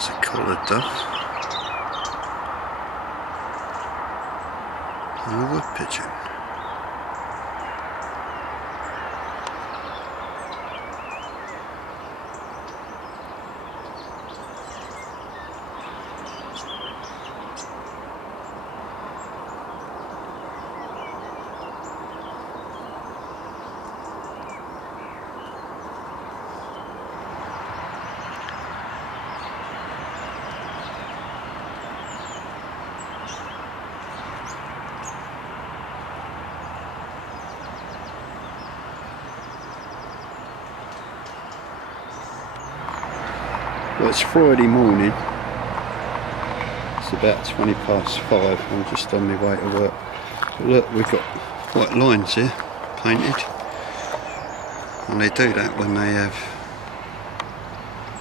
That's a collared dove and a wood pigeon. Well, it's Friday morning, it's about 5:20. I'm just on my way to work. But look, we've got white lines here, painted. And they do that when they have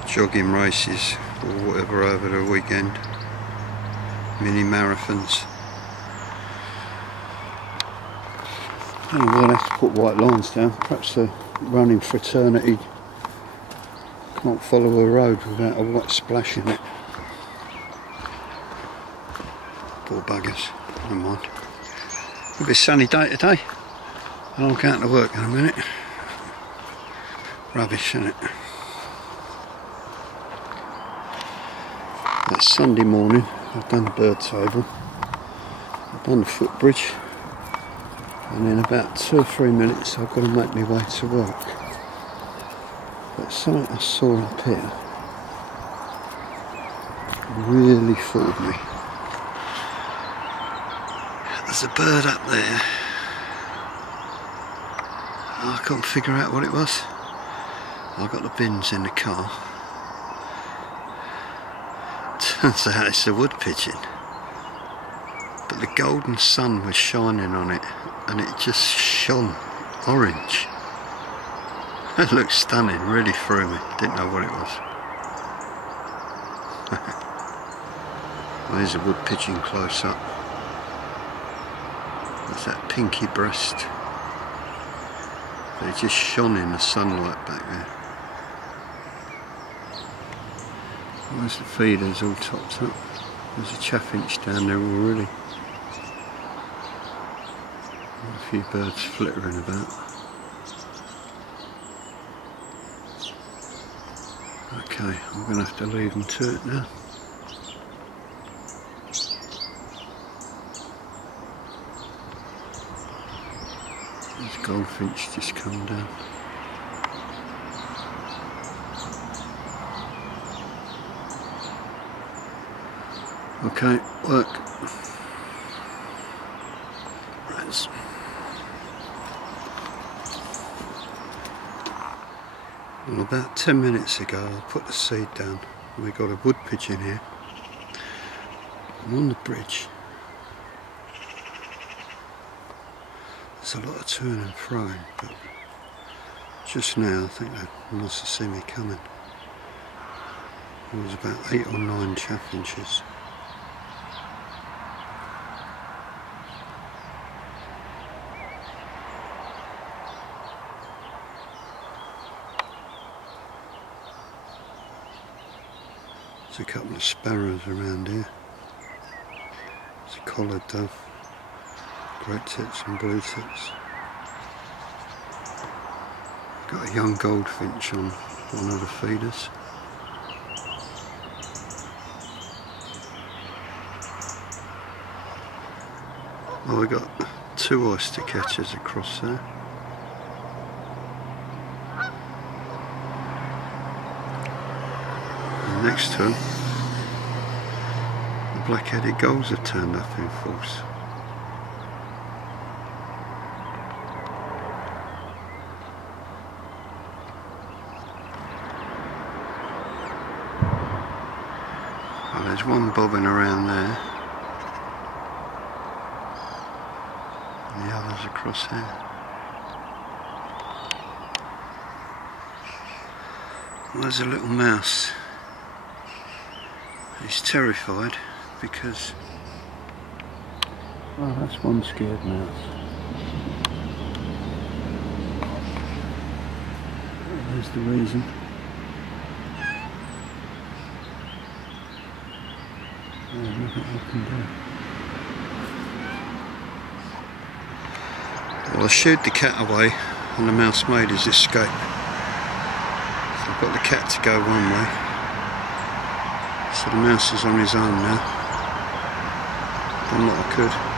jogging races or whatever over the weekend. Mini marathons. I don't know why they have to put white lines down. Perhaps the running fraternity can't follow a road without a white splash in it. Poor buggers, never mind. It'll be a sunny day today, and I'm going to work in a minute. Rubbish, isn't it? It's Sunday morning. I've done the bird table, I've done the footbridge, and in about 2 or 3 minutes I've got to make my way to work. But something I saw up here really fooled me. There's a bird up there. I can't figure out what it was. I've got the bins in the car. Turns out it's a wood pigeon. But the golden sun was shining on it and it just shone orange. It looked stunning, really threw me. Didn't know what it was. Well, there's a wood pigeon close up. There's that pinky breast. They just shone in the sunlight back there. Where's the feeders all topped up? There's a chaffinch down there already. A few birds flittering about. Okay, I'm going to have to leave them to it now. This goldfinch just come down. Okay, work. Right. Well, about 10 minutes ago I put the seed down and we got a wood pigeon here. I'm on the bridge. There's a lot of to and fro, but just now I think they must have seen me coming. There was about 8 or 9 chaffinches. There's a couple of sparrows around here. There's a collared dove, great tits and blue tits. Got a young goldfinch on one of the feeders. Oh, we got 2 oyster catchers across there. And next to them, the black-headed gulls have turned up in force. Well, there's one bobbing around there. And the others across here. Well, there's a little mouse. He's terrified because... Oh, that's one scared mouse. There's the reason. Well, I shooed the cat away and the mouse made his escape. So I've got the cat to go one way. So the mouse is on his own now. Done what I could.